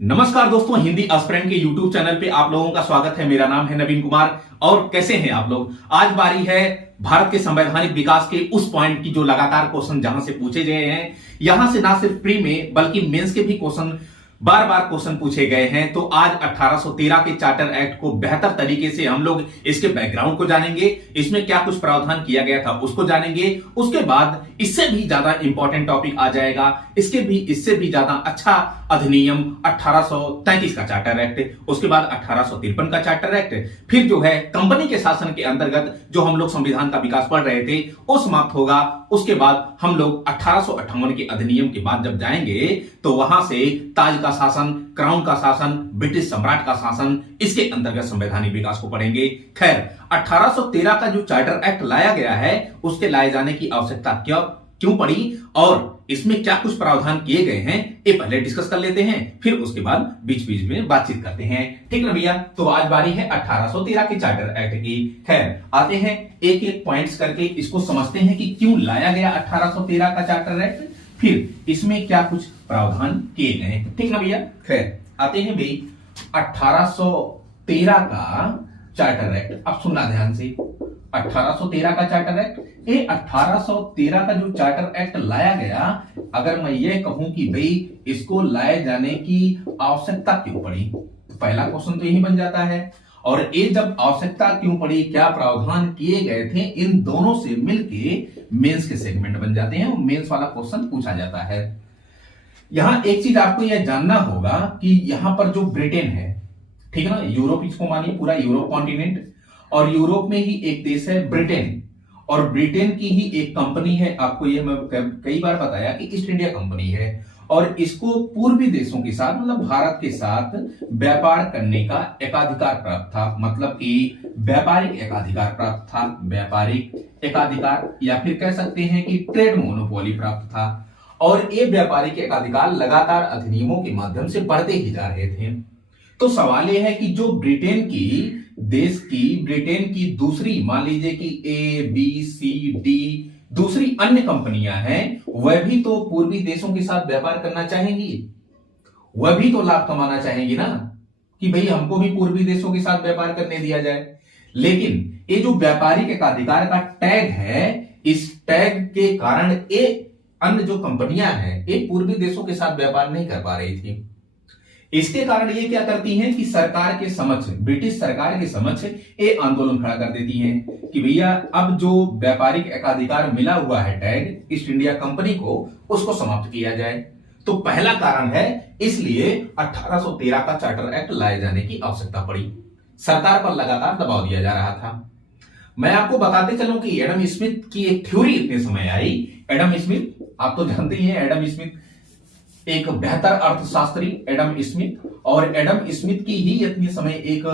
नमस्कार दोस्तों, हिंदी एस्पिरेंट के यूट्यूब चैनल पे आप लोगों का स्वागत है। मेरा नाम है नवीन कुमार। और कैसे हैं आप लोग? आज बारी है भारत के संवैधानिक विकास के उस पॉइंट की जो लगातार क्वेश्चन जहां से पूछे गए हैं। यहां से ना सिर्फ प्री में बल्कि मेंस के भी क्वेश्चन बार बार क्वेश्चन पूछे गए हैं। तो आज 1813 के चार्टर एक्ट को बेहतर तरीके से हम लोग इसके बैकग्राउंड को जानेंगे, इसमें क्या कुछ प्रावधान किया गया था उसको जानेंगे। उसके बाद इससे भी ज्यादा इंपॉर्टेंट टॉपिक आ जाएगा, इससे भी ज्यादा अच्छा अधिनियम 1833 का चार्टर एक्ट, उसके बाद 1853 का चार्टर एक्ट, फिर जो है कंपनी के शासन के अंतर्गत जो हम लोग संविधान का विकास पढ़ रहे थे वो समाप्त होगा। उसके बाद हम लोग 1858 के अधिनियम के बाद जब जाएंगे तो वहां से ताज का शासन, क्राउन का शासन, ब्रिटिश सम्राट का शासन, इसके अंतर्गत संवैधानिक विकास को पढ़ेंगे। खैर, 1813 का जो चार्टर एक्ट लाया गया है उसके लाए जाने की आवश्यकता क्यों पड़ी और इसमें क्या कुछ प्रावधान किए गए हैं ये पहले डिस्कस कर लेते हैं, फिर उसके बाद बीच बीच में बातचीत करते हैं। ठीक ना भैया? तो आज बारी है 1813 के चार्टर एक्ट की। खैर, आते हैं एक एक पॉइंट्स करके इसको समझते हैं कि क्यों लाया गया 1813 का चार्टर एक्ट, फिर इसमें क्या कुछ प्रावधान किए गए। ठीक ना भैया? खैर, आते हैं भाई 1813 का चार्टर एक्ट। अब सुनना ध्यान से, 1813 का चार्टर एक्ट, ये 1813 का जो चार्टर एक्ट लाया गया, अगर मैं ये कहूं कि भाई इसको लाए जाने की आवश्यकता क्यों पड़ी, तो पहला क्वेश्चन तो यही बन जाता है। और ये जब आवश्यकता क्यों पड़ी, क्या प्रावधान किए गए थे, इन दोनों से मिलके मेंस के सेगमेंट बन जाते हैं और मेंस वाला क्वेश्चन पूछा जाता है। यहां एक चीज आपको यह जानना होगा कि यहां पर जो ब्रिटेन है, ठीक है ना, यूरोप इसको मानिए, पूरा यूरोप कॉन्टिनेंट, और यूरोप में ही एक देश है ब्रिटेन, और ब्रिटेन की ही एक कंपनी है, आपको ये मैं कई बार बताया कि ईस्ट इंडिया कंपनी है, और इसको पूर्वी देशों के साथ मतलब भारत के साथ व्यापार करने का एकाधिकार प्राप्त था। मतलब कि व्यापारिक एकाधिकार प्राप्त था, व्यापारिक एकाधिकार, या फिर कह सकते हैं कि ट्रेड मोनोपोली प्राप्त था। और ये व्यापारिक एकाधिकार लगातार अधिनियमों के माध्यम से बढ़ते ही जा रहे थे। तो सवाल यह है कि जो ब्रिटेन की दूसरी, मान लीजिए कि ए बी सी डी दूसरी अन्य कंपनियां हैं, वह भी तो पूर्वी देशों के साथ व्यापार करना चाहेंगी, वह भी तो लाभ कमाना चाहेंगी ना, कि भाई हमको भी पूर्वी देशों के साथ व्यापार करने दिया जाए। लेकिन ये जो व्यापारिक एकाधिकार का टैग है, इस टैग के कारण ये अन्य जो कंपनियां हैं ये पूर्वी देशों के साथ व्यापार नहीं कर पा रही थी। इसके कारण ये क्या करती हैं कि सरकार के समक्ष, ब्रिटिश सरकार के समक्ष ये आंदोलन खड़ा कर देती हैं कि भैया अब जो व्यापारिक एकाधिकार मिला हुआ है टैग ईस्ट इंडिया कंपनी को, उसको समाप्त किया जाए। तो पहला कारण है, इसलिए 1813 का चार्टर एक्ट लाए जाने की आवश्यकता पड़ी। सरकार पर लगातार दबाव दिया जा रहा था। मैं आपको बताते चलूं कि एडम स्मिथ की एक थ्योरी इतने समय आई। एडम स्मिथ, आप तो जानते ही हैं एडम स्मिथ एक बेहतर अर्थशास्त्री एडम स्मिथ, और एडम स्मिथ की ही इतने समय एक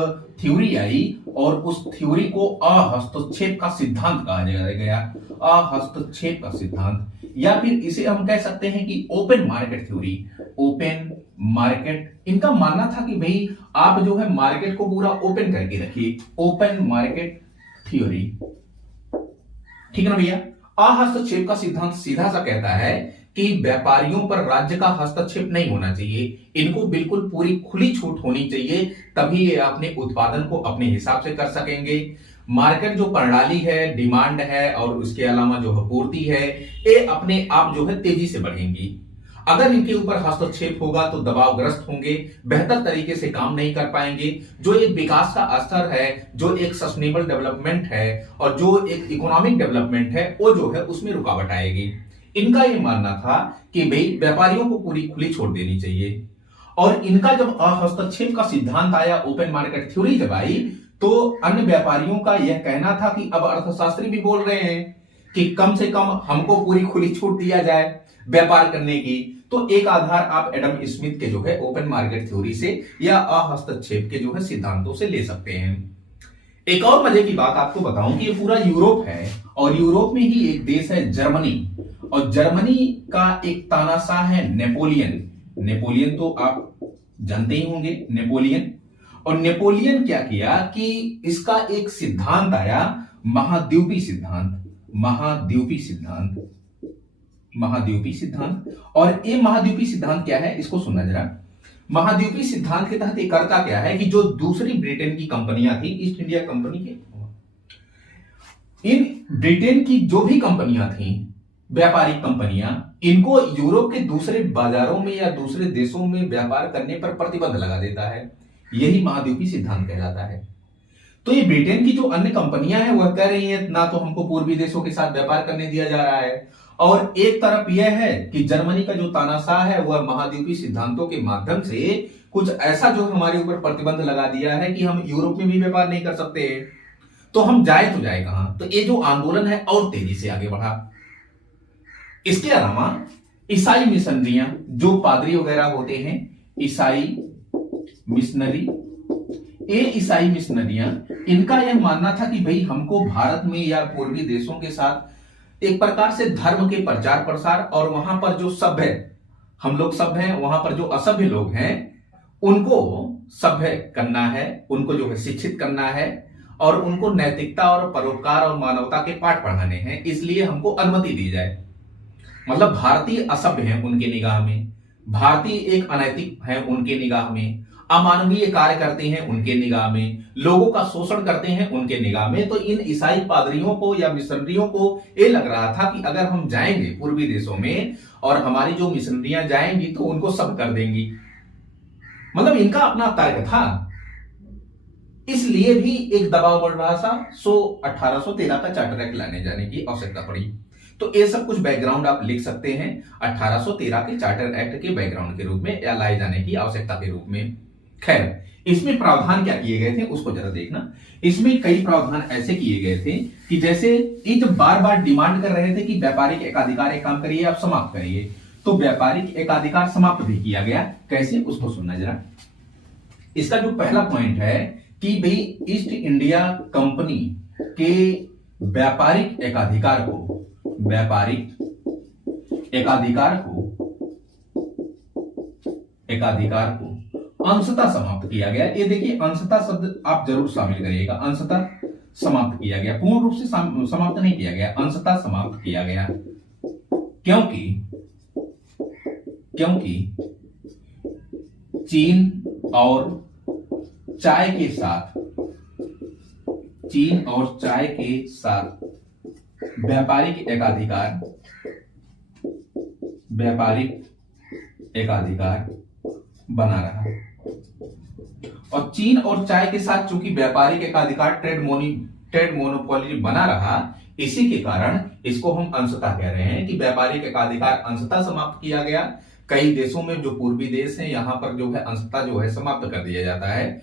थ्योरी आई और उस थ्योरी को अहस्तक्षेप का सिद्धांत कहा गया। अहस्तक्षेप का सिद्धांत, या फिर इसे हम कह सकते हैं कि open market theory. Open market, इनका मानना था कि भाई आप जो है मार्केट को पूरा ओपन करके रखिए, ओपन मार्केट थ्योरी। ठीक है ना भैया? अहस्तक्षेप का सिद्धांत सीधा सा कहता है कि व्यापारियों पर राज्य का हस्तक्षेप नहीं होना चाहिए, इनको बिल्कुल पूरी खुली छूट होनी चाहिए, तभी ये अपने उत्पादन को अपने हिसाब से कर सकेंगे। मार्केट जो प्रणाली है, डिमांड है और उसके अलावा जो पूर्ति है, ये अपने आप जो है तेजी से बढ़ेंगी। अगर इनके ऊपर हस्तक्षेप होगा तो दबावग्रस्त होंगे, बेहतर तरीके से काम नहीं कर पाएंगे। जो एक विकास का स्तर है, जो एक सस्टेनेबल डेवलपमेंट है और जो एक इकोनॉमिक डेवलपमेंट है, वो जो है उसमें रुकावट आएगी। इनका यह मानना था कि भाई व्यापारियों को पूरी खुली छूट देनी चाहिए। और इनका जब हस्तक्षेप का सिद्धांत आया, ओपन मार्केट थ्योरी जब आई, तो अन्य व्यापारियों का यह कहना था कि अब अर्थशास्त्री भी बोल रहे हैं कि कम से कम हमको पूरी खुली छूट दिया जाए व्यापार करने की। तो एक आधार आप एडम स्मिथ के जो है ओपन मार्केट थ्योरी से या हस्तक्षेप के जो है सिद्धांतों से ले सकते हैं। एक और मजे की बात आपको बताऊं कि ये पूरा यूरोप है और यूरोप में ही एक देश है जर्मनी, और जर्मनी का एक तानाशाह है नेपोलियन। नेपोलियन तो आप जानते ही होंगे, नेपोलियन। और नेपोलियन क्या किया कि इसका एक सिद्धांत आया, महाद्वीपी सिद्धांत। महाद्वीपी सिद्धांत, महाद्वीपी सिद्धांत। और ये महाद्वीपी सिद्धांत क्या है, इसको सुनना जरा। महाद्वीपीय सिद्धांत के तहत ये करता क्या है कि जो दूसरी ब्रिटेन की कंपनियां थी, ईस्ट इंडिया कंपनी के, इन ब्रिटेन की जो भी कंपनियां थी, व्यापारिक कंपनियां, इनको यूरोप के दूसरे बाजारों में या दूसरे देशों में व्यापार करने पर प्रतिबंध लगा देता है। यही महाद्वीपीय सिद्धांत कहलाता है। तो ये ब्रिटेन की जो अन्य कंपनियां हैं वह कह रही हैं ना तो हमको पूर्वी देशों के साथ व्यापार करने दिया जा रहा है, और एक तरफ यह है कि जर्मनी का जो तानाशाह है वह महाद्वीपीय सिद्धांतों के माध्यम से कुछ ऐसा जो हमारे ऊपर प्रतिबंध लगा दिया है कि हम यूरोप में भी व्यापार नहीं कर सकते। तो हम जाए तो जाए कहां? तो ये जो आंदोलन है और तेजी से आगे बढ़ा। इसके अलावा ईसाई मिशनरियां, जो पादरी वगैरह होते हैं, ईसाई मिशनरी, ये ईसाई मिशनरियां, इनका यह मानना था कि भाई हमको भारत में या पूर्वी देशों के साथ एक प्रकार से धर्म के प्रचार प्रसार, और वहां पर जो सभ्य, हम लोग सभ्य हैं, वहां पर जो असभ्य लोग हैं उनको सभ्य करना है, उनको जो है शिक्षित करना है, और उनको नैतिकता और परोपकार और मानवता के पाठ पढ़ाने हैं। इसलिए हमको अनुमति दी जाए। मतलब भारतीय असभ्य हैं उनके निगाह में, भारतीय एक अनैतिक है उनके निगाह में, अमानवीय कार्य करते हैं उनके निगाह में, लोगों का शोषण करते हैं उनके निगाह में। तो इन ईसाई पादरियों को या मिशनरियों को ये लग रहा था कि अगर हम जाएंगे पूर्वी देशों में और हमारी जो मिशनरियां जाएंगी तो उनको सब कर देंगी। मतलब इनका अपना तर्क था। इसलिए भी एक दबाव बढ़ रहा था। 1813 का चार्टर एक्ट लाने जाने की आवश्यकता पड़ी। तो ये सब कुछ बैकग्राउंड आप लिख सकते हैं 1813 के चार्टर एक्ट के बैकग्राउंड के रूप में या लाए जाने की आवश्यकता के रूप में। खैर, इसमें प्रावधान क्या किए गए थे उसको जरा देखना। इसमें कई प्रावधान ऐसे किए गए थे कि जैसे ये जब बार बार डिमांड कर रहे थे कि व्यापारिक एकाधिकार एक काम करिए, आप समाप्त करिए, तो व्यापारिक एकाधिकार समाप्त भी किया गया। कैसे, उसको सुनना जरा। इसका जो पहला पॉइंट है कि भाई ईस्ट इंडिया कंपनी के व्यापारिक एकाधिकार को अंशतः समाप्त किया गया। ये देखिए, अंशतः शब्द आप जरूर शामिल करिएगा। अंशतः समाप्त किया गया, पूर्ण रूप से समाप्त नहीं किया गया, अंशतः समाप्त किया गया। क्योंकि चीन और चाय के साथ व्यापारिक एकाधिकार बना रहा, और चीन और चाय के साथ चूंकि व्यापारिक एकाधिकार ट्रेड मोनोपोली बना रहा, इसी के कारण इसको हम अंशतः कह रहे हैं कि व्यापारिक एकाधिकार अंशतः समाप्त किया गया। कई देशों में जो पूर्वी देश हैं यहां पर जो है अंशतः जो है समाप्त कर दिया जाता है।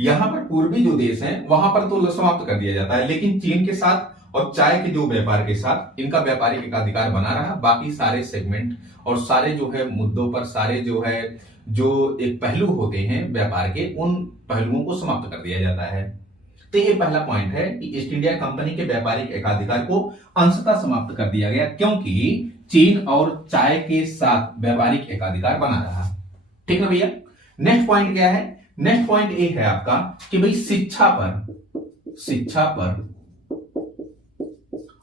यहां पर पूर्वी जो देश हैं वहां पर तो समाप्त कर दिया जाता है, लेकिन चीन के साथ और चाय के जो व्यापार के साथ इनका व्यापारिक एकाधिकार बना रहा। बाकी सारे सेगमेंट और सारे जो है मुद्दों पर, सारे जो है जो एक पहलू होते हैं व्यापार के, उन पहलुओं को समाप्त कर दिया जाता है। तो ये पहला पॉइंट है कि ईस्ट इंडिया कंपनी के व्यापारिक एकाधिकार को अंशतः समाप्त कर दिया गया, क्योंकि चीन और चाय के साथ व्यापारिक एकाधिकार बना रहा। ठीक ना भैया। नेक्स्ट पॉइंट क्या है? नेक्स्ट पॉइंट एक है आपका कि भाई शिक्षा पर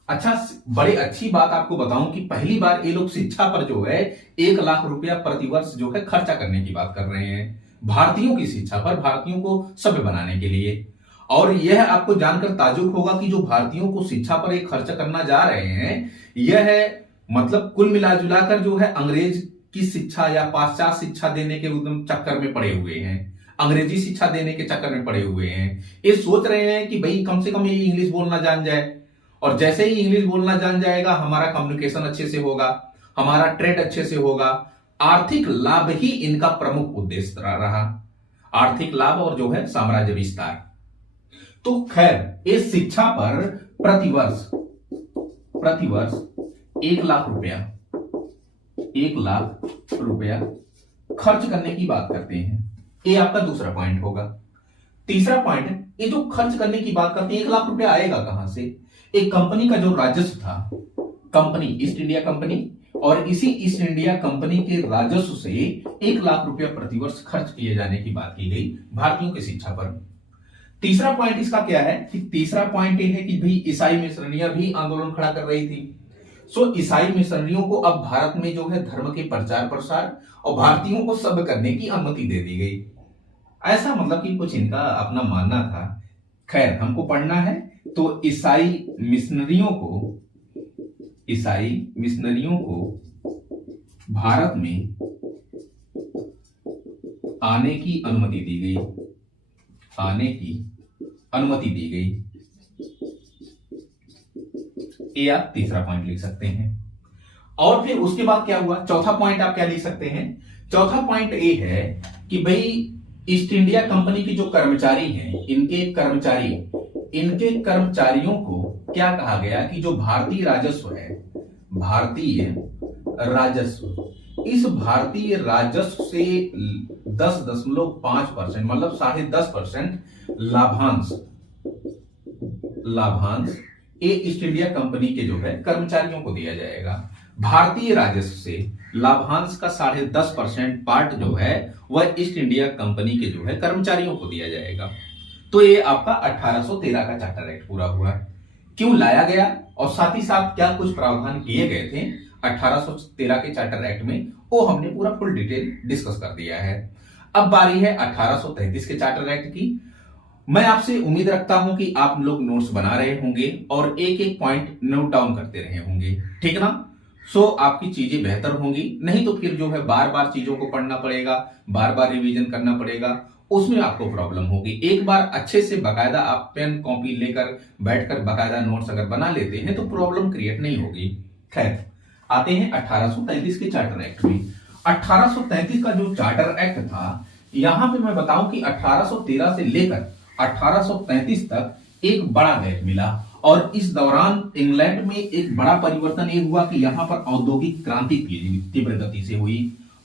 अच्छा, बड़ी अच्छी बात आपको बताऊं कि पहली बार ये लोग शिक्षा पर जो है 1 लाख रुपया प्रतिवर्ष जो है खर्चा करने की बात कर रहे हैं, भारतीयों की शिक्षा पर, भारतीयों को सभ्य बनाने के लिए। और यह आपको जानकर ताज्जुब होगा कि जो भारतीयों को शिक्षा पर एक खर्च करना जा रहे हैं, यह है मतलब कुल मिलाजुलाकर जो है अंग्रेज की शिक्षा या पाश्चात्य शिक्षा देने के उद्यम चक्कर में पड़े हुए हैं, अंग्रेजी शिक्षा देने के चक्कर में पड़े हुए हैं। ये सोच रहे हैं कि भाई कम से कम ये इंग्लिश बोलना जान जाए, और जैसे ही इंग्लिश बोलना जान जाएगा हमारा कम्युनिकेशन अच्छे से होगा, हमारा ट्रेड अच्छे से होगा। आर्थिक लाभ ही इनका प्रमुख उद्देश्य रहा, आर्थिक लाभ और जो है साम्राज्य विस्तार। तो खैर, इस शिक्षा पर प्रतिवर्ष 1 लाख रुपया खर्च करने की बात करते हैं। ये आपका दूसरा पॉइंट होगा। तीसरा पॉइंट, ये जो खर्च करने की बात करते हैं 1 लाख रुपया आएगा कहां से? एक कंपनी का जो राजस्व था, कंपनी ईस्ट इंडिया कंपनी, और इसी ईस्ट इंडिया कंपनी के राजस्व से 1 लाख रुपया प्रतिवर्ष खर्च किए जाने की बात की गई भारतीयों की शिक्षा पर। तीसरा पॉइंट इसका क्या है कि तीसरा पॉइंट ये है कि भाई ईसाई मिशनरियां भी आंदोलन खड़ा कर रही थी। सो ईसाई मिशनरियों को अब भारत में जो है धर्म के प्रचार प्रसार और भारतीयों को सब करने की अनुमति दे दी गई। ऐसा मतलब कि कुछ इनका अपना मानना था। खैर, हमको पढ़ना है तो ईसाई मिशनरियों को भारत में आने की अनुमति दी गई। ये आप तीसरा पॉइंट लिख सकते हैं। और फिर उसके बाद क्या हुआ, चौथा पॉइंट आप क्या लिख सकते हैं। चौथा पॉइंट ये है कि भाई ईस्ट इंडिया कंपनी के जो कर्मचारी हैं, इनके कर्मचारियों को क्या कहा गया कि जो भारतीय राजस्व है, इस भारतीय राजस्व से 10.5% मतलब 10.5% लाभांश ये ईस्ट इंडिया कंपनी के जो है कर्मचारियों को दिया जाएगा। भारतीय राजस्व से लाभांश का 10.5% पार्ट जो है वह ईस्ट इंडिया कंपनी के जो है कर्मचारियों को दिया जाएगा। तो ये आपका 1813 का चार्टर एक्ट पूरा हुआ। क्यों लाया गया और साथ ही साथ क्या कुछ प्रावधान किए गए थे 1813 के चार्टर एक्ट में, वो हमने पूरा फुल डिटेल डिस्कस कर दिया है। अब बारी है 1833 के चार्टर एक्ट की। मैं आपसे उम्मीद रखता हूं कि आप लोग नोट्स बना रहे होंगे और एक एक पॉइंट नोट डाउन करते रहे होंगे, ठीक ना। सो आपकी चीजें बेहतर होंगी। नहीं तो फिर जो है बार बार चीजों को पढ़ना पड़ेगा, बार बार रिवीजन करना पड़ेगा, उसमें आपको प्रॉब्लम होगी। एक बार अच्छे से बकायदा आप पेन कॉपी लेकर बैठकर बकायदा नोट्स अगर बना लेते हैं तो प्रॉब्लम क्रिएट नहीं होगी। खैर, आते हैं 1833 के चार्टर एक्ट में। 1833 का जो चार्टर एक्ट था, यहां पे मैं बताऊं कि 1813 से लेकर 1833 तक एक बड़ा गैप मिला और इस दौरान इंग्लैंड में एक बड़ा परिवर्तन ये हुआ कि यहां पर औद्योगिक क्रांति तीव्र गति से हुई।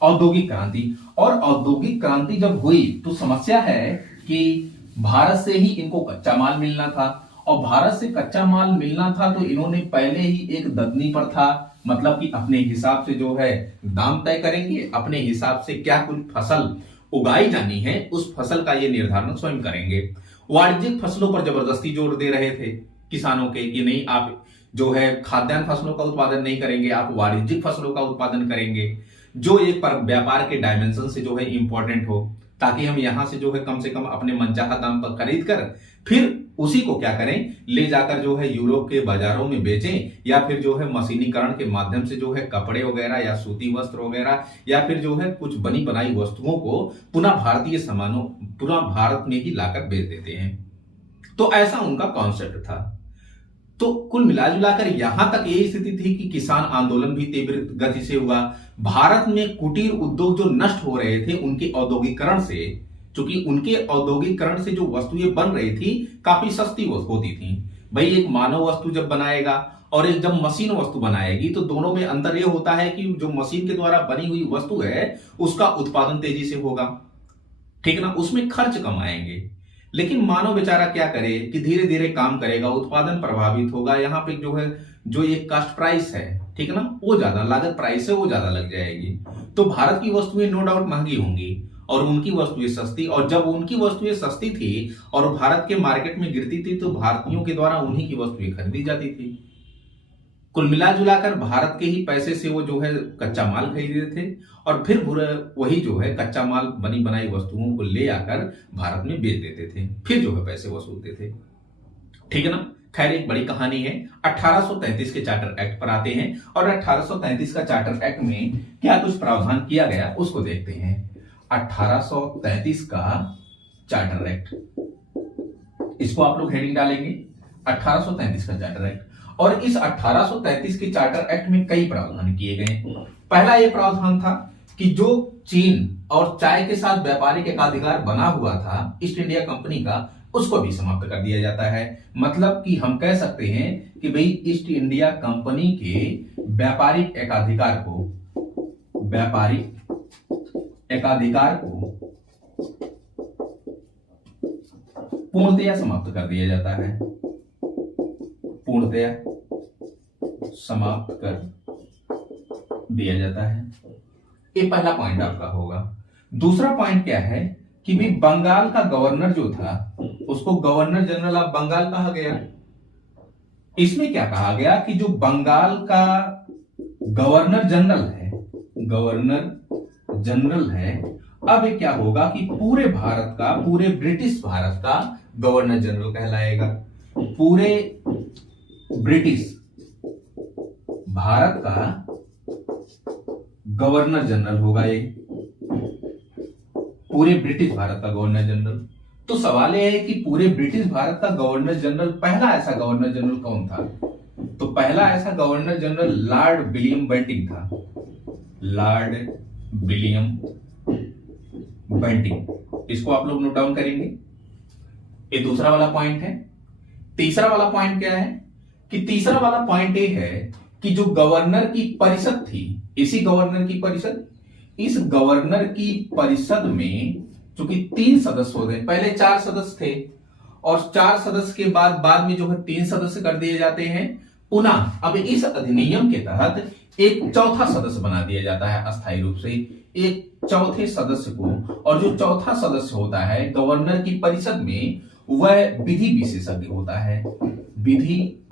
औद्योगिक क्रांति जब हुई तो समस्या है कि भारत से ही इनको कच्चा माल मिलना था और भारत से कच्चा माल मिलना था तो इन्होंने पहले ही एक ददनी पर था, मतलब कि अपने हिसाब से जो है दाम तय करेंगे, अपने हिसाब से क्या कुछ फसल उगाई जानी है उस फसल का ये निर्धारण स्वयं करेंगे। वाणिज्यिक फसलों पर जबरदस्ती जोर दे रहे थे किसानों के कि नहीं, आप जो है खाद्यान्न फसलों का उत्पादन नहीं करेंगे, आप वाणिज्यिक फसलों का उत्पादन करेंगे, जो एक पर व्यापार के डायमेंशन से जो है इंपॉर्टेंट हो, ताकि हम यहां से जो है कम से कम अपने मनचाहा दाम पर खरीद कर फिर उसी को क्या करें, ले जाकर जो है यूरोप के बाजारों में बेचें, या फिर जो है मशीनीकरण के माध्यम से जो है कपड़े वगैरह या सूती वस्त्र वगैरह या फिर जो है कुछ बनी बनाई वस्तुओं को पुनः भारत में ही लाकर बेच देते हैं। तो ऐसा उनका कॉन्सेप्ट था। तो कुल मिलाजुलाकर यहां तक यही स्थिति थी कि किसान आंदोलन भी तीव्र गति से हुआ। भारत में कुटीर उद्योग जो नष्ट हो रहे थे उनके औद्योगिकरण से, क्योंकि उनके औद्योगिकरण से जो वस्तुएं बन रही थी काफी सस्ती होती थी। भाई एक मानव वस्तु जब बनाएगा और एक जब मशीन वस्तु बनाएगी तो दोनों में अंतर यह होता है कि जो मशीन के द्वारा बनी हुई वस्तु है उसका उत्पादन तेजी से होगा, ठीक ना, उसमें खर्च कम आएंगे। लेकिन मानव बेचारा क्या करे कि धीरे धीरे काम करेगा, उत्पादन प्रभावित होगा। यहाँ पे जो है जो ये कास्ट प्राइस है, ठीक ना, वो ज्यादा लागत प्राइस है वो ज्यादा लग जाएगी। तो भारत की वस्तुएं नो डाउट महंगी होंगी और उनकी वस्तुएं सस्ती, और जब उनकी वस्तुएं सस्ती थी और भारत के मार्केट में गिरती थी तो भारतीयों के द्वारा उन्हीं की वस्तुएं खरीदी जाती थी। कुल मिला जुलाकर भारत के ही पैसे से वो जो है कच्चा माल खरीदते थे और फिर वही जो है कच्चा माल बनी बनाई वस्तुओं को ले आकर भारत में बेच देते थे, फिर जो है पैसे वसूलते थे, ठीक है ना। खैर, एक बड़ी कहानी है। 1833 के चार्टर एक्ट पर आते हैं और 1833 का चार्टर एक्ट में क्या कुछ प्रावधान किया गया उसको देखते हैं। 1833 का चार्टर एक्ट, इसको आप लोग हेडिंग डालेंगे 1833 का चार्टर एक्ट। और इस 1833 के चार्टर एक्ट में कई प्रावधान किए गए। पहला यह प्रावधान था कि जो चीन और चाय के साथ व्यापारिक एकाधिकार बना हुआ था ईस्ट इंडिया कंपनी का, उसको भी समाप्त कर दिया जाता है। मतलब कि हम कह सकते हैं कि भाई ईस्ट इंडिया कंपनी के व्यापारिक एकाधिकार को पूर्णतया समाप्त कर दिया जाता है, पूर्णतया समाप्त कर दिया जाता है। ये पहला पॉइंट आपका होगा। दूसरा पॉइंट क्या है कि भी बंगाल का गवर्नर जो था उसको गवर्नर जनरल ऑफ बंगाल कहा गया। इसमें क्या कहा गया कि जो बंगाल का गवर्नर जनरल है, गवर्नर जनरल है, अब क्या होगा कि पूरे भारत का, पूरे ब्रिटिश भारत का गवर्नर जनरल कहलाएगा। पूरे ब्रिटिश भारत का गवर्नर जनरल होगा ये, पूरे ब्रिटिश भारत का गवर्नर जनरल। तो सवाल यह है कि पूरे ब्रिटिश भारत का गवर्नर जनरल, पहला ऐसा गवर्नर जनरल कौन था? तो पहला ऐसा governor general Lord William Bentinck था, लॉर्ड विलियम बेंटिंक। इसको आप लोग नोट डाउन करेंगे। ये दूसरा वाला पॉइंट है। तीसरा वाला पॉइंट क्या है कि तीसरा वाला पॉइंट ये है कि जो गवर्नर की परिषद थी, इसी गवर्नर की परिषद, इस गवर्नर की परिषद में चूंकि 3 सदस्य होते हैं, पहले 4 सदस्य थे और 4 सदस्य के बाद में जो है 3 सदस्य कर दिए जाते हैं। पुनः अब इस अधिनियम के तहत एक चौथा सदस्य बना दिया जाता है अस्थायी रूप से, एक चौथे सदस्य को। और जो चौथा सदस्य होता है गवर्नर की परिषद में, वह विधि विशेषज्ञ होता है, विधि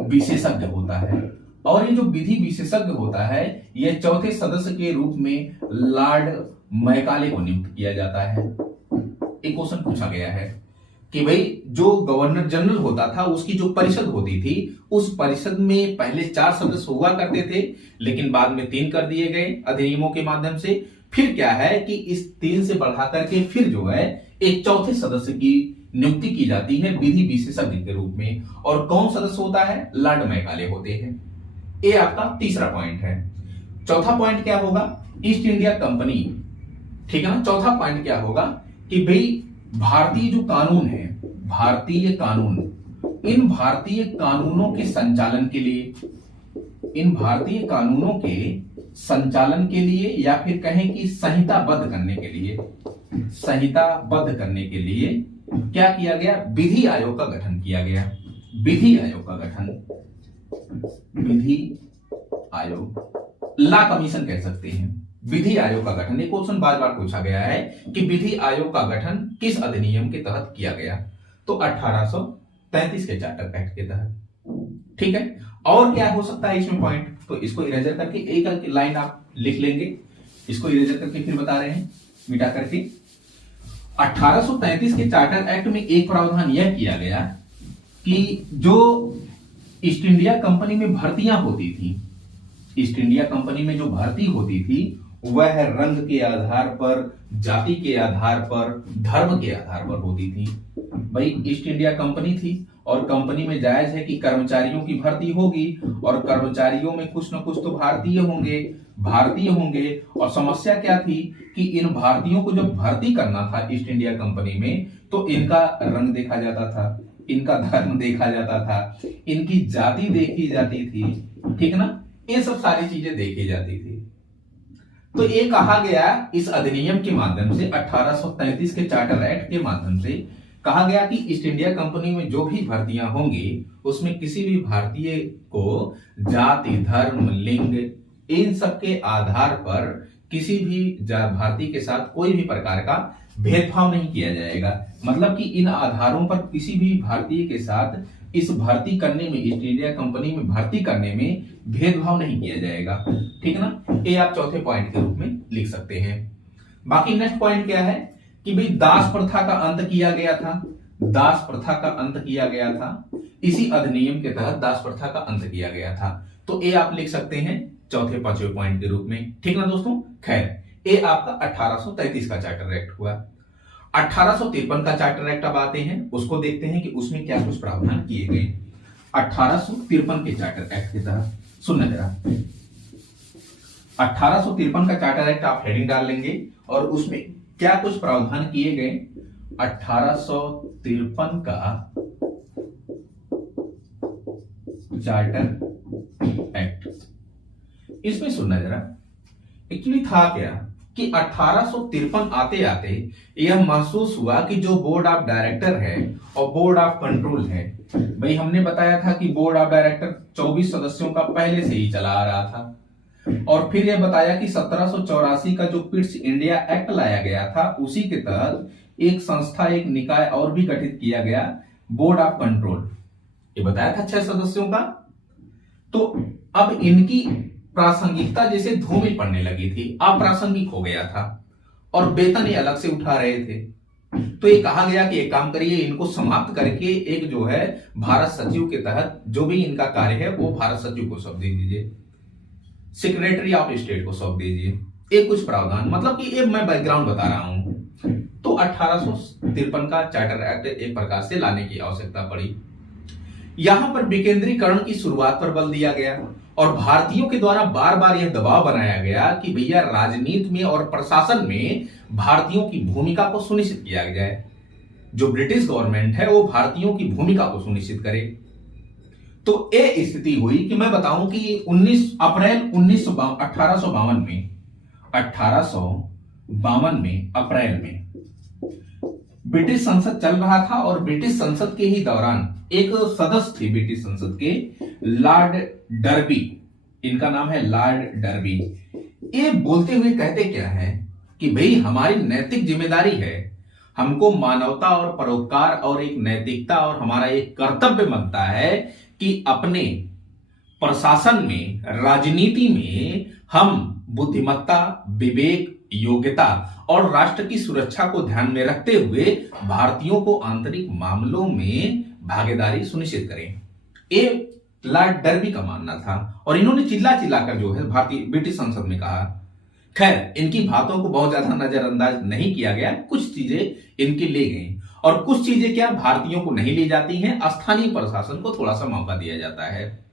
विशेषज्ञ होता है। और ये जो विधि विशेषज्ञ होता है, यह चौथे सदस्य के रूप में लॉर्ड मैकाले को नियुक्त किया जाता है। एक क्वेश्चन पूछा गया है कि भाई जो गवर्नर जनरल होता था उसकी जो परिषद होती थी, उस परिषद में पहले 4 सदस्य हुआ करते थे, लेकिन बाद में 3 कर दिए गए अधिनियमों के माध्यम से। फिर क्या है कि इस 3 से बढ़ा करके फिर जो है एक चौथे सदस्य की नियुक्ति की जाती है विधि विशेषज्ञ के रूप में। और कौन सदस्य होता है? लॉर्ड मैकाले होते हैं। ये आपका तीसरा पॉइंट है। चौथा पॉइंट क्या होगा? ईस्ट इंडिया कंपनी, ठीक है ना। चौथा पॉइंट क्या होगा कि भाई भारतीय जो कानून है, भारतीय कानून, इन भारतीय कानूनों के संचालन के लिए, इन भारतीय कानूनों के संचालन के लिए, या फिर कहें कि संहिताबद्ध करने के लिए, संहिताबद्ध करने के लिए क्या किया गया? विधि आयोग का गठन किया गया। विधि आयोग का गठन, विधि आयोग, लॉ कमीशन कह सकते हैं। विधि आयोग का गठन, एक क्वेश्चन बार बार पूछा गया है कि विधि आयोग का गठन किस अधिनियम के तहत किया गया? तो 1833 के चार्टर एक्ट के तहत। ठीक है। और क्या हो सकता है इसमें पॉइंट? तो इसको इरेजर करके एक लाइन आप लिख लेंगे। इसको इरेजर करके फिर बता रहे हैं, मिटा करके। 1833 के चार्टर एक्ट में एक प्रावधान यह किया गया कि जो ईस्ट इंडिया कंपनी में भर्तियां होती थी, ईस्ट इंडिया कंपनी में जो भर्ती होती थी, वह रंग के आधार पर, जाति के आधार पर, धर्म के आधार पर होती थी। भाई ईस्ट इंडिया कंपनी थी और कंपनी में जायज है कि कर्मचारियों की भर्ती होगी और कर्मचारियों में कुछ न कुछ तो भारतीय होंगे, भारतीय होंगे। और समस्या क्या थी कि इन भारतीयों को जब भर्ती करना था ईस्ट इंडिया कंपनी में, तो इनका रंग देखा जाता था, इनका धर्म देखा जाता था, इनकी जाति देखी जाती थी, ठीक ना। ये सब सारी चीजें देखी जाती थी। तो ये कहा गया इस अधिनियम के माध्यम से, 1833 के चार्टर एक्ट के माध्यम से कहा गया कि ईस्ट इंडिया कंपनी में जो भी भर्तियां होंगी, उसमें किसी भी भारतीय को जाति, धर्म, लिंग, इन सब के आधार पर किसी भी भारतीय के साथ कोई भी प्रकार का भेदभाव नहीं किया जाएगा। मतलब कि इन आधारों पर किसी भी भारतीय के साथ इस भर्ती करने में, ईस्ट इंडिया कंपनी में भर्ती करने में भेदभाव नहीं किया जाएगा। ठीक है ना। ये आप चौथे पॉइंट के रूप में लिख सकते हैं। बाकी नेक्स्ट पॉइंट क्या है कि भाई दास प्रथा का अंत किया गया था, दास प्रथा का अंत किया गया था, इसी अधिनियम के तहत दास प्रथा का अंत किया गया था। तो ये आप लिख सकते हैं चौथे पांचवें पॉइंट के रूप में। ठीक ना दोस्तों। खैर, ये आपका 1833 का चार्टर एक्ट हुआ। 1853 का चार्टर एक्ट अब आते हैं, उसको देखते हैं कि उसमें क्या कुछ प्रावधान किए गए। 1853 के चार्टर एक्ट के तहत सुनना जरा। 1853 का चार्टर एक्ट आप हेडिंग डाल लेंगे और उसमें क्या कुछ प्रावधान किए गए। 1853 का चार्टर एक्ट, इसमें सुनना जरा। एक्चुअली था क्या कि 1853 आते आते यह महसूस हुआ कि जो बोर्ड ऑफ डायरेक्टर है और बोर्ड ऑफ कंट्रोल है, भाई हमने बताया था कि बोर्ड ऑफ डायरेक्टर 24 सदस्यों का पहले से ही चला आ रहा था। और फिर यह बताया कि 1784 का जो पिट्स इंडिया एक्ट लाया गया था, उसी के तहत एक संस्था, एक निकाय और भी गठित किया गया, बोर्ड ऑफ कंट्रोल। ये बताया था 6 सदस्यों का। तो अब इनकी प्रासंगिकता जैसे धूमिल पड़ने लगी थी, अप्रासंगिक हो गया था और वेतन ये अलग से उठा रहे थे। तो ये कहा गया कि एक काम करिए, इनको समाप्त करके एक जो है भारत सचिव के तहत जो भी इनका कार्य है वो भारत सचिव को सौंप दे दीजिए, सेक्रेटरी ऑफ स्टेट को सौंप दीजिए। एक कुछ प्रावधान, मतलब कि ये मैं बैकग्राउंड बता रहा हूं। तो 1853 का चार्टर एक्ट एक प्रकार से लाने की आवश्यकता पड़ी। यहां पर विकेंद्रीकरण की शुरुआत पर बल दिया गया और भारतीयों के द्वारा बार बार यह दबाव बनाया गया कि भैया राजनीति में और प्रशासन में भारतीयों की भूमिका को सुनिश्चित किया जाए। जो ब्रिटिश गवर्नमेंट है वो भारतीयों की भूमिका को सुनिश्चित करे। तो ये स्थिति हुई कि मैं बताऊं कि 19 अप्रैल 1852 में अप्रैल में ब्रिटिश संसद चल रहा था और ब्रिटिश संसद के ही दौरान एक सदस्य थे ब्रिटिश संसद के, लॉर्ड डर्बी, इनका नाम है लॉर्ड डर्बी। ये बोलते हुए कहते क्या है कि भाई हमारी नैतिक जिम्मेदारी है, हमको मानवता और परोपकार और एक नैतिकता और हमारा एक कर्तव्य बनता है कि अपने प्रशासन में, राजनीति में हम बुद्धिमत्ता, विवेक, योग्यता और राष्ट्र की सुरक्षा को ध्यान में रखते हुए भारतीयों को आंतरिक मामलों में भागीदारी सुनिश्चित करें। ये लॉर्ड डर्बी का मानना था और इन्होंने चिल्ला चिल्लाकर जो है भारतीय ब्रिटिश संसद में कहा। खैर, इनकी बातों को बहुत ज्यादा नजरअंदाज नहीं किया गया, कुछ चीजें इनकी ले गई और कुछ चीजें क्या भारतीयों को नहीं ली जाती हैं, स्थानीय प्रशासन को थोड़ा सा मौका दिया जाता है।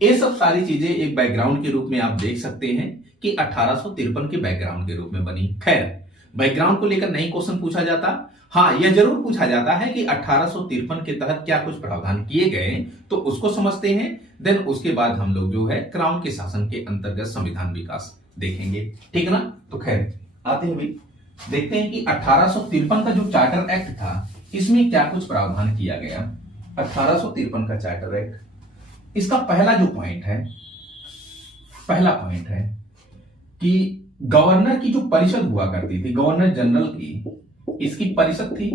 ये सब सारी चीजें एक बैकग्राउंड के रूप में आप देख सकते हैं कि 1853 के बैकग्राउंड के रूप में बनी। खैर, बैकग्राउंड को लेकर नहीं क्वेश्चन पूछा जाता। हाँ, यह जरूर पूछा जाता है कि 1853 के तहत क्या कुछ प्रावधान किए गए, तो उसको समझते हैं। देन उसके बाद हम लोग जो है क्राउन के शासन के अंतर्गत संविधान विकास देखेंगे, ठीक ना। तो खैर आते हैं भाई, देखते हैं कि 1853 का जो चार्टर एक्ट था इसमें क्या कुछ प्रावधान किया गया। 1853 का चार्टर एक्ट, इसका पहला पॉइंट है कि गवर्नर की जो परिषद हुआ करती थी, गवर्नर जनरल की, इसकी परिषद थी।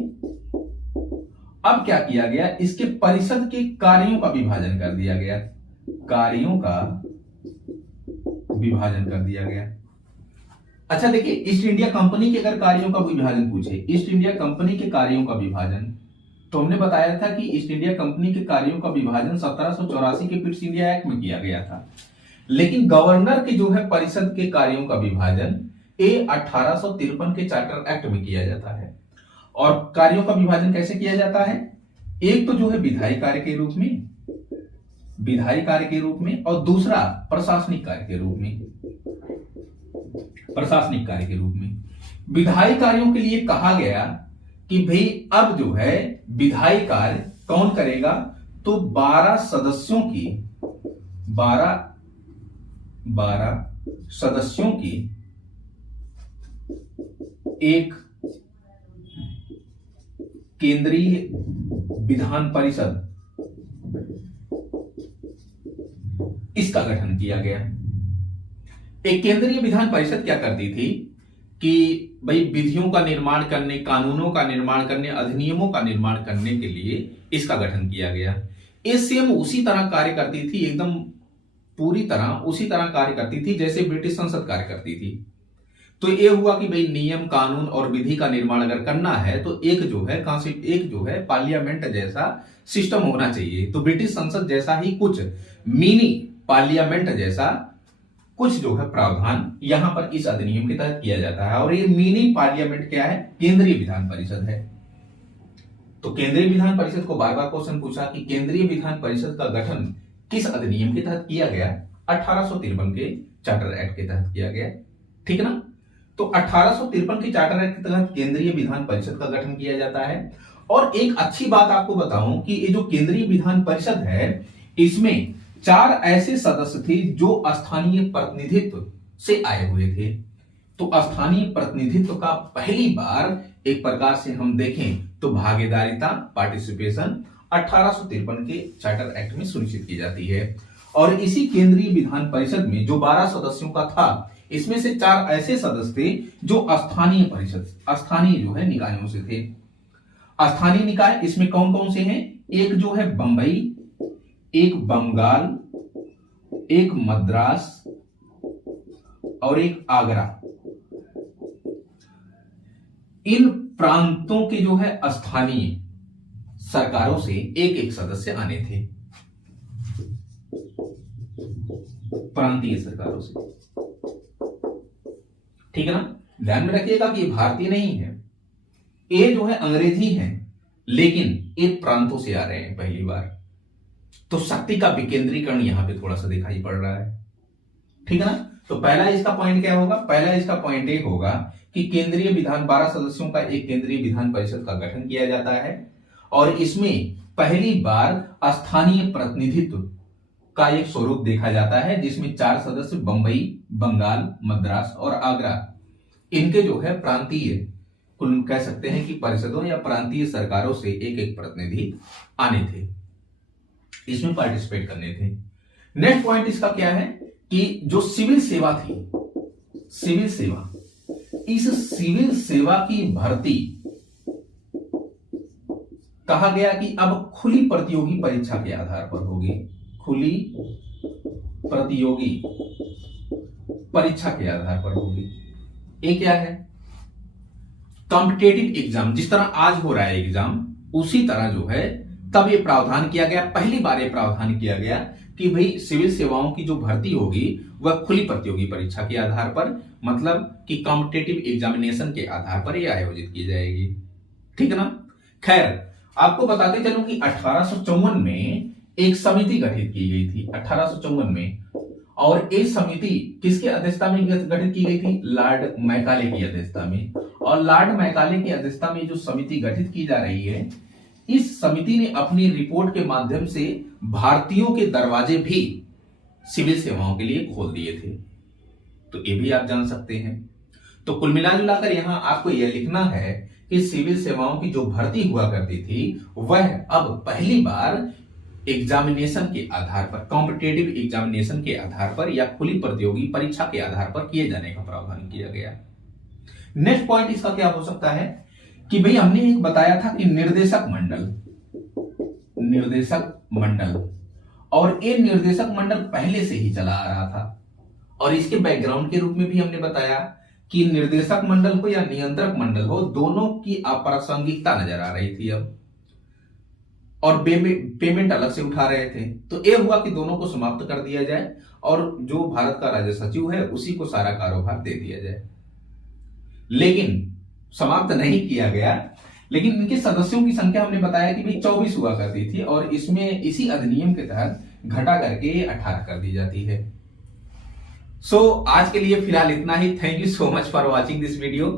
अब क्या किया गया, इसके परिषद के कार्यों का विभाजन कर दिया गया, अच्छा देखिए, ईस्ट इंडिया कंपनी के अगर कार्यों का विभाजन पूछे, ईस्ट इंडिया कंपनी के कार्यों का विभाजन, तो हमने बताया था कि ईस्ट इंडिया कंपनी के कार्यों का विभाजन 1784 के पिट्स इंडिया एक्ट में किया गया था। लेकिन गवर्नर के जो है परिषद के कार्यों का विभाजन 1853 के चार्टर एक्ट में किया जाता है। और कार्यों का विभाजन कैसे किया जाता है, एक तो जो है विधायी कार्य के रूप में और दूसरा प्रशासनिक कार्य के रूप में। विधायी कार्यों के लिए कहा गया कि भाई अब जो है विधायी कार्य कौन करेगा, तो 12 सदस्यों की एक केंद्रीय विधान परिषद, इसका गठन किया गया। एक केंद्रीय विधान परिषद क्या करती थी कि भाई विधियों का निर्माण करने, कानूनों का निर्माण करने, अधिनियमों का निर्माण करने के लिए इसका गठन किया गया। ये सेम उसी तरह कार्य करती थी, एकदम पूरी तरह उसी तरह कार्य करती थी जैसे ब्रिटिश संसद कार्य करती थी। तो ये हुआ कि भाई नियम, कानून और विधि का निर्माण अगर करना है तो एक जो है पार्लियामेंट जैसा सिस्टम होना चाहिए। तो ब्रिटिश संसद जैसा ही कुछ मिनी पार्लियामेंट जैसा कुछ जो है प्रावधान यहां पर इस अधिनियम के तहत किया जाता है। और ये मिनी पार्लियामेंट क्या है, केंद्रीय विधान परिषद है। तो केंद्रीय विधान परिषद को बार बार क्वेश्चन पूछा कि केंद्रीय विधान परिषद का गठन किस अधिनियम के तहत किया गया, 1853 के चार्टर एक्ट के तहत किया गया, ठीक ना। तो 1853 के चार्टर एक्ट के तहत केंद्रीय विधान परिषद का गठन किया जाता है। और एक अच्छी बात आपको बताऊं कि ये जो केंद्रीय विधान परिषद है, इसमें 4 ऐसे सदस्य थे जो स्थानीय प्रतिनिधित्व से आए हुए थे। तो स्थानीय प्रतिनिधित्व का पहली बार एक प्रकार से हम देखें तो भागीदारिता, पार्टिसिपेशन 1853 के चार्टर एक्ट में सुनिश्चित की जाती है। और इसी केंद्रीय विधान परिषद में जो 12 सदस्यों का था, इसमें से 4 ऐसे सदस्य थे जो स्थानीय जो है निकायों से थे। स्थानीय निकाय इसमें कौन कौन से हैं, एक जो है बंबई, एक बंगाल, एक मद्रास और एक आगरा, इन प्रांतों के जो है स्थानीय सरकारों से एक एक सदस्य आने थे, प्रांतीय सरकारों से। ठीक है ना, ध्यान में रखिएगा कि भारतीय नहीं है, ये जो है अंग्रेजी है, लेकिन एक प्रांतों से आ रहे हैं पहली बार। तो शक्ति का विकेंद्रीकरण यहां पे थोड़ा सा दिखाई पड़ रहा है। ठीक है ना, तो पहला इसका पॉइंट क्या होगा? पहला इसका पॉइंट एक होगा कि केंद्रीय विधान 12 सदस्यों का एक केंद्रीय विधान परिषद का गठन किया जाता है और इसमें पहली बार स्थानीय प्रतिनिधित्व का एक स्वरूप देखा जाता है, जिसमें 4 सदस्य बंबई, बंगाल, मद्रास और आगरा, इनके जो है प्रांतीय, कुल कह सकते हैं कि परिषदों या प्रांतीय सरकारों से एक एक प्रतिनिधि आने थे, इसमें पार्टिसिपेट करने थे। नेक्स्ट पॉइंट इसका क्या है कि जो सिविल सेवा थी, सिविल सेवा, इस सिविल सेवा की भर्ती कहा गया कि अब खुली प्रतियोगी परीक्षा के आधार पर होगी, खुली प्रतियोगी परीक्षा के आधार पर होगी। ये क्या है? कॉम्पिटेटिव एग्जाम, जिस तरह आज हो रहा है एग्जाम, उसी तरह जो है तब ये प्रावधान किया गया, पहली बार ये प्रावधान किया गया कि भाई सिविल सेवाओं की जो भर्ती होगी वह खुली प्रतियोगी परीक्षा के आधार पर, मतलब कि कॉम्पिटेटिव एग्जामिनेशन के आधार पर यह आयोजित की जाएगी। ठीक है ना। खैर, आपको बताते चलूं कि 1854 में एक समिति गठित की गई थी, 1854 में, और ये समिति किसके अध्यक्षता में गठित की गई थी? लॉर्ड मैकाले की अध्यक्षता में। और लॉर्ड मैकाले की अध्यक्षता में जो समिति गठित की जा रही है, इस समिति ने अपनी रिपोर्ट के माध्यम से भारतीयों के दरवाजे भी सिविल सेवाओं के लिए खोल दिए थे, तो ये भी आप जान सकते हैं। तो कुल मिलाकर यहां आपको यह लिखना है कि सिविल सेवाओं की जो भर्ती हुआ करती थी वह अब पहली बार एग्जामिनेशन के आधार पर, कॉम्पिटेटिव एग्जामिनेशन के आधार पर या खुली प्रतियोगी परीक्षा के आधार पर किए जाने का प्रावधान किया गया। नेक्स्ट पॉइंट इसका क्या हो सकता है कि भाई हमने एक बताया था कि निर्देशक मंडल, और ये निर्देशक मंडल पहले से ही चला आ रहा था, और इसके बैकग्राउंड के रूप में भी हमने बताया कि निर्देशक मंडल हो या नियंत्रक मंडल हो, दोनों की अप्रासंगिकता नजर आ रही थी अब, और पेमेंट अलग से उठा रहे थे। तो यह हुआ कि दोनों को समाप्त कर दिया जाए और जो भारत का राज्य सचिव है उसी को सारा कारोबार दे दिया जाए। लेकिन समाप्त नहीं किया गया, लेकिन इनके सदस्यों की संख्या हमने बताया कि भाई 24 हुआ करती थी, और इसमें इसी अधिनियम के तहत घटा करके 18 कर दी जाती है। सो आज के लिए फिलहाल इतना ही। Thank you so much for watching this video.